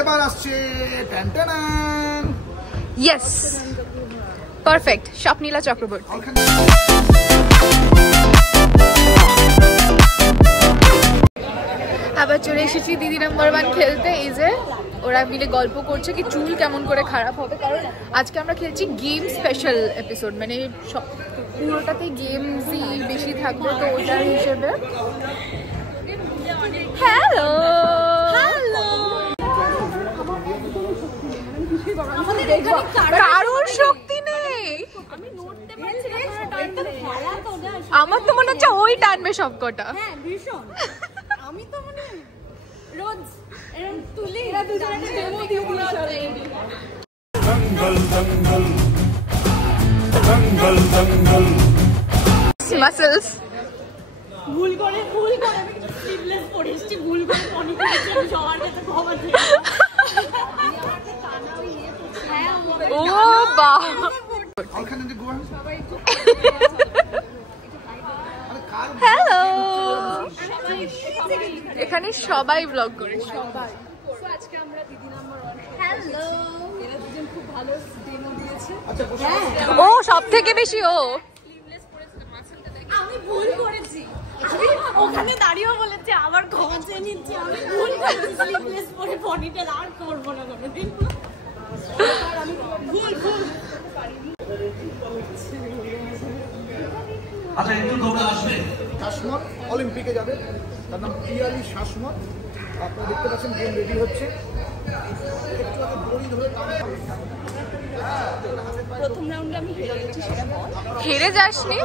এবার আসছে yes perfect স্বপ্নীলা Chakraborty. আবার চলে এসেছি দিদি নাম্বার 1 খেলতে। এই যে ওরা মিলে গল্প করছে কি চুল কেমন করে খারাপ হবে, কারণ আজকে আমরা খেলছি গেম স্পেশাল এপিসোড, মানে পুরোটাতে গেমসই বেশি থাকবে, তো ওটার হিসেবে। হ্যালো হ্যালো, কারোর শক্তি নেই, আমার তো মনে হচ্ছে ওই টানবে সবকটা। আমি তো মানে রোজ এরকম তুলি এরা দুজনে ডেমো দিয়ে দিয়েছে। দঙ্গল দঙ্গল দঙ্গল দঙ্গল মাসলস ভুল করে আমি স্লিভলেস পরেছি, ভুল করে পনি করেছি, আমি সবার কাছে ক্ষমা চাই। ও বাহ, হ্যালো, এখানে সবাই ব্লগ করে, সবাই। আজকে আমরা দিদি নাম্বার 1 হ্যালো, এরা দুজন খুব ভালো ডেমো দিয়েছে। ও সব থেকে বেশি ও স্লিভলেস পরেছে, মাসলটা দেখি আমি ভুল করেছি, আমি ওখানে দাঁড়িয়েও বলেছে আবার ক্ষমা চেয়ে নিচ্ছি, আমি ভুল করেছি, স্লিভলেস পরে পনিটেল আর করব না কোনোদিন। আমি ভুল আচ্ছা একটু তোমরা আসবে। শাসমত অলিম্পিকে যাবে, তার নাম পিয়ালি শাসমত। আপনারা দেখতে পাচ্ছেন গেম রেডি হচ্ছে, একটু আগে দড়ি ধরে প্রথম রাউন্ডে আমি হেরে গেছি, সেটা বল। হেরে যাসনি,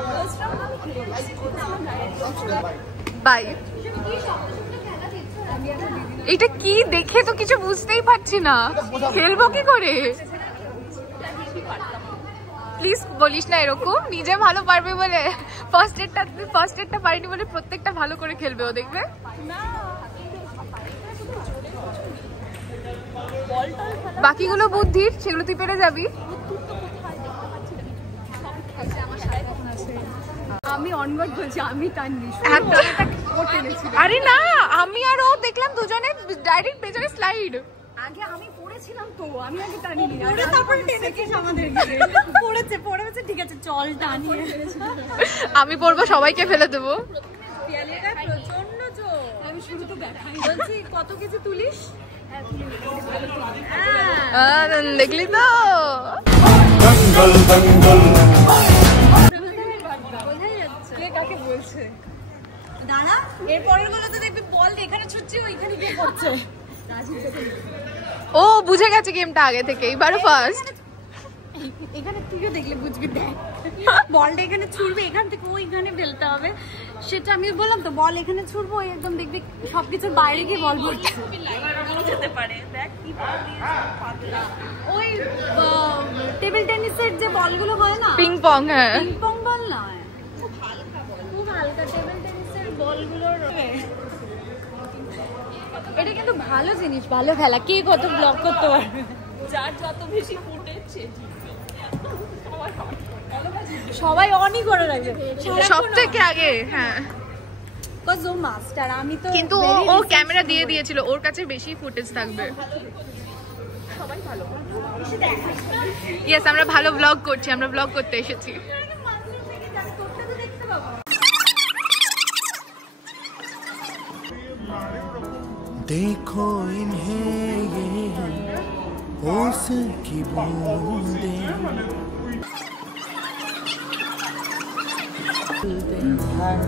বাই। এটা কি দেখে তো কিছু বুঝতেই পারছি না, খেলবো কি করে? প্লিজ বলিস না এরকম, নিজে ভালো পারবে বলে। ফার্স্ট এডটা পারিনি বলে প্রত্যেকটা ভালো করে খেলবে ও, দেখবে। বাকিগুলো বুদ্ধির, সেগুলো তুই পেরে যাবি। আমি অনওয়ার্ড বলছি, আমি টাননি। আরে না, আমি আর ও দেখলাম দুজনে ডাইরেক্ট পেছনে স্লাইড। আগে আমি পড়েছিলাম তো, আমি আগে টানিনি, পড়ে তারপরে টেনেছিস আমাদেরকে। পড়েছে ঠিক আছে, চল টানি। আমি পড়বো, সবাইকে ফেলে দেবো। পিয়ালিটা প্রচন্ড জোর, আমি শুরু তো দেখাই বলছি কত কেজি তুলিস। দেখলি তো, দঙ্গল দঙ্গল বোঝাই যাচ্ছে কে কাকে বলছে। দাঁড়া, এরপরের গুলো তো দেখবি বল এখানে ছুটছি, ওইখানে গিয়ে পড়ছে। ও বুঝে গেছে গেমটা আগে থেকে, এবারও ফার্স্ট। এখানে তুইও দেখলে বুঝবি, দেখ বলটা এখানে ছুড়বে, এখান থেকে ওইখানে ফেলতে হবে। সেটা আমি বললাম তো, বল এখানে ছুড়বো, একদম দেখবি সবকিছুর বাইরে গিয়ে বল পড়ছে। যেতে পারে, দেখ কি পাতলা। ওই টেবিল টেনিসের যে বলগুলো হয় না, পিং পং। হ্যাঁ, পিং পং বল না, খুব হালকা টেবিল টেনিসের বলগুলোর। এটা কিন্তু ভালো জিনিস, ভালো খেলা, কে কত ব্লক করতে পারবে, যার যত বেশি ফুটেছে সবাই অনই করে রাখবে সব থেকে আগে। হ্যাঁ, ও মাস্টার, আমি তো কিন্তু ও ক্যামেরা দিয়ে দিয়েছিল, ওর কাছে বেশি ফুটেজ থাকবে। সবাই ভালো। ইয়েস, আমরা ভালো ব্লগ করছি, আমরা ব্লগ করতে এসেছি। देखो इन्हें ये होश की बूंदें,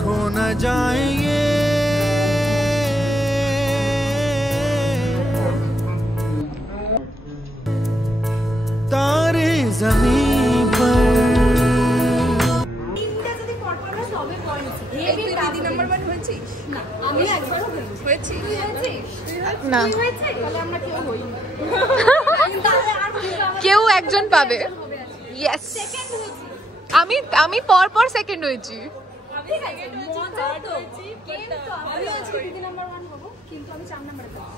खो न जाए ये तारे जमीन पर। দিদি নাম্বার 1 হয়েছিস না? আমি একবারও হয়েছি। তুই হয়েছিস না? তাহলে আমরা কেউ হই না। কেউ একজন পাবে। ইয়েস, আমি পর সেকেন্ড হয়েছি। মজা তো, গেম তো। আমি আজকে দিদি নাম্বার 1 হবো, কিন্তু আমি 4 নম্বরে পাবো।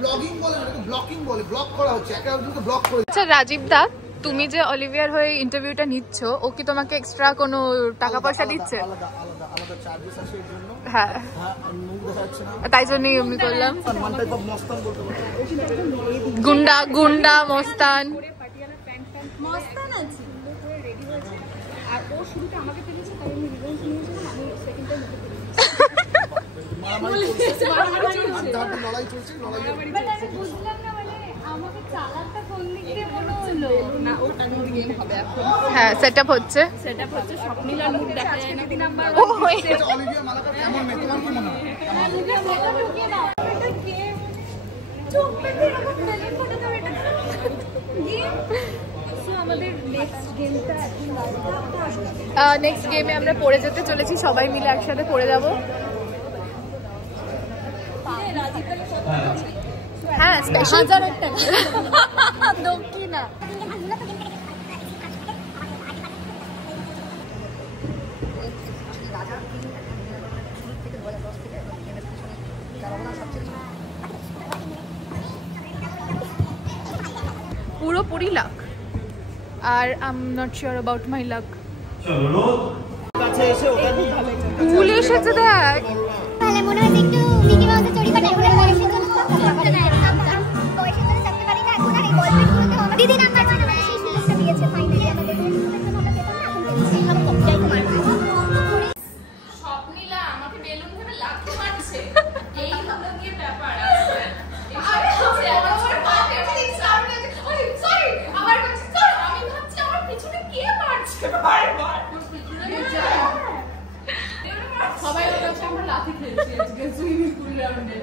ব্লগিং বলে, এটাকে ব্লকিং বলে, ব্লক করা হচ্ছে, একে অপরকে ব্লক করে। আচ্ছা রাজীব দা, তুমি যে অলিভিয়ার হয়ে ইন্টারভিউটা নিচ্ছ, ও কি তোমাকে এক্সট্রা কোনো টাকা পয়সা দিচ্ছে? আলাদা চার্জেস আছে এর জন্য। হ্যাঁ হ্যাঁ মুখ দেখা যাচ্ছে না, তাই জন্যই এমনি করলাম। ওয়ান টাইপ অফ মস্তান বলতে পারো। গুন্ডা গুন্ডা মস্তান। মস্তান আছে আর ও শুরুতে আমাকে পেয়েছে, তাই আমি রিভেঞ্জ নিয়েছিলাম, আমি সেকেন্ড টাইম লড়াই চলছে, বুঝলাম না, মানে আমাকে চালাকটা কোন দিক দিয়ে মনে হলো না। ওটা গেম হবে এখন, হ্যাঁ সেটআপ হচ্ছে। স্বপ্নীলার মুখ দেখা যায় না দিন নাম্বার ও অলিভিয়া মালাকার কেমন মেয়ে তোমার কি মনে হয়? ঢুকিয়ে দাও। এটা গেম, চোখ পেতে এরকম ফেলে ফটো দাও, এটা গেম। সো আমাদের নেক্সট গেমটা নেক্সট গেমে আমরা পড়ে যেতে চলেছি, সবাই মিলে একসাথে পড়ে যাব। হ্যাঁ স্পেশাল 1000 টাকা দক্ষিণা। পুরোপুরি লাক, আর I am not sure about my luck. কাছে এসে ওটা নিয়ে ফুল এসেছে দেখ। তাহলে মনে হয় একটু মিকি মাউসের চড়ি কাটা করে বয়সের জন্য বয়সের জন্য চাপতে পারি না এখন, আর এই গল্পের শুরুতে আমার দিদি নাম্বার মানে সেই সুযোগটা দিয়েছে ফাইনালি আমাদের, আমরা পেতাম না, এখন পেয়েছি, আমরা কমটাই তো মারবো। স্বপ্নীলা আমাকে বেলুন ভেবে লাগতে পারছে, এই হলো নিয়ে ব্যাপার আছে। আরে আমার পাতে ঠিক সামনে আছে, ওই সরি আমার কাছে স্যার, আমি ভাবছি আমার পিছনে কে মারছে বারবার। সবাই বলছে আমরা লাঠি খেলছি আজকে সুইমিং পুল রাউন্ডে।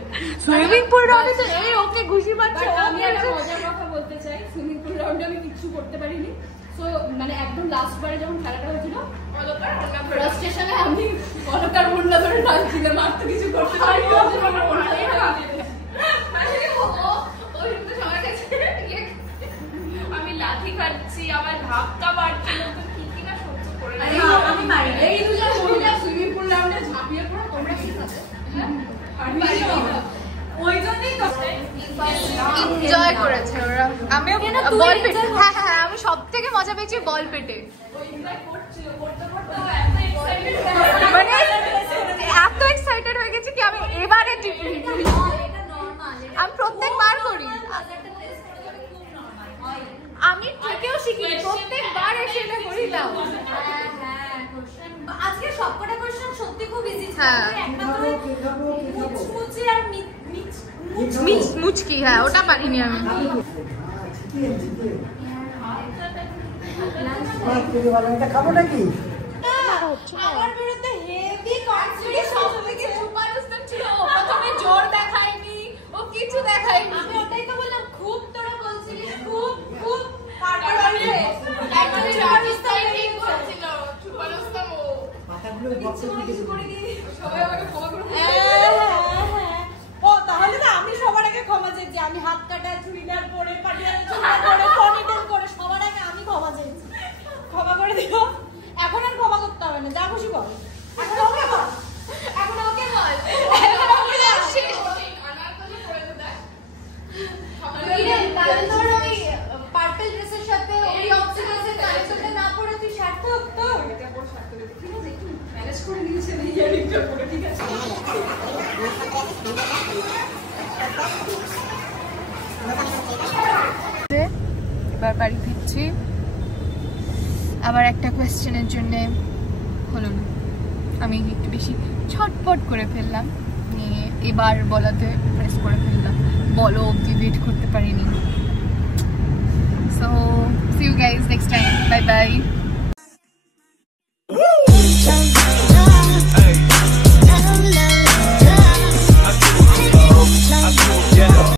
সুইমিং পুল রাউন্ডে তো এই ওকে ঘুষি মারছে। আমি একটা মজার কথা বলতে চাই, সুইমিং পুল রাউন্ডে আমি কিছু করতে পারিনি। সো মানে একদম লাস্ট বারে যখন খেলাটা হয়েছিল স্টেশনে আমি অলকার মুন্ডা ধরে টানছিলাম, আর তো কিছু করতে পারিনি। আমি লাঠি খাচ্ছি, আমার ধাক্কা মারছিল, তো কি কি না সহ্য করে আমি মারি এই দুজন মহিলা সুইমিং পুল রাউন্ডে ঝাঁপিয়ে পড়ে, তোমরা ঠিক আছে ওই জন্যই তো এনজয় করেছে ওরা। আমিও বল পেটে, হ্যাঁ হ্যাঁ আমি সব থেকে মজা পেয়েছি বল পেটে। মানে এত এক্সাইটেড হয়ে গেছি কি আমি এবারে টিপি, আমি প্রত্যেকবার করি, আমি ঠিকও শিখি, প্রত্যেকবার এসে এটা করি না। আজকে সবকটা কোশ্চেন সত্যি খুব ইজি ছিল, হ্যাঁ। একটা তো মুচমুচে আর মুচকি, হ্যাঁ ওটা পারিনি আমি। আমার বিরুদ্ধে হেভি কনফিডেন্স, সবথেকে সুপার উস্তাদ ছিল। প্রথমে জোর দেখায়নি, ও কিছু দেখায়নি, আমি ওটাই তো বললাম। খুব তোরা বলছিলিস খুব খুব তারপরে একদম সুপার উস্তাদ ঠিক বলছিল, সুপার উস্তাদ ও সবাই আমাকে ক্ষমা করে। ও তাহলে না আমি সবার আগে ক্ষমা চাইছি, আমি হাত কাটা চুড়িদার পরে পাটিয়ালা চুড়িদার পরে পনিটেল করে সবার আগে আমি ক্ষমা চাইছি, ক্ষমা করে দিও। এখন আর ক্ষমা করতে হবে না, যা খুশি বল। এখন ওকে বল, এখন ওকে বল, এখন ওকে বল। তোর ওই পার্পল ড্রেসের সাথে ওই অক্সিডেন্সের কালেকশনটা না পরে তুই সার্থক তো এটা পরে সার্থক ঠিক আছে, একটু ম্যানেজ করে নিয়েছে এই ইয়ারিংটা পরে, ঠিক আছে। এবার বাড়ি ফিরছি, আবার একটা কোয়েশ্চেনের জন্য হলো না, আমি একটু বেশি ছটপট করে ফেললাম, নিয়ে এবার বলাতে প্রেস করে ফেললাম, বলো অব্দি ওয়েট করতে পারি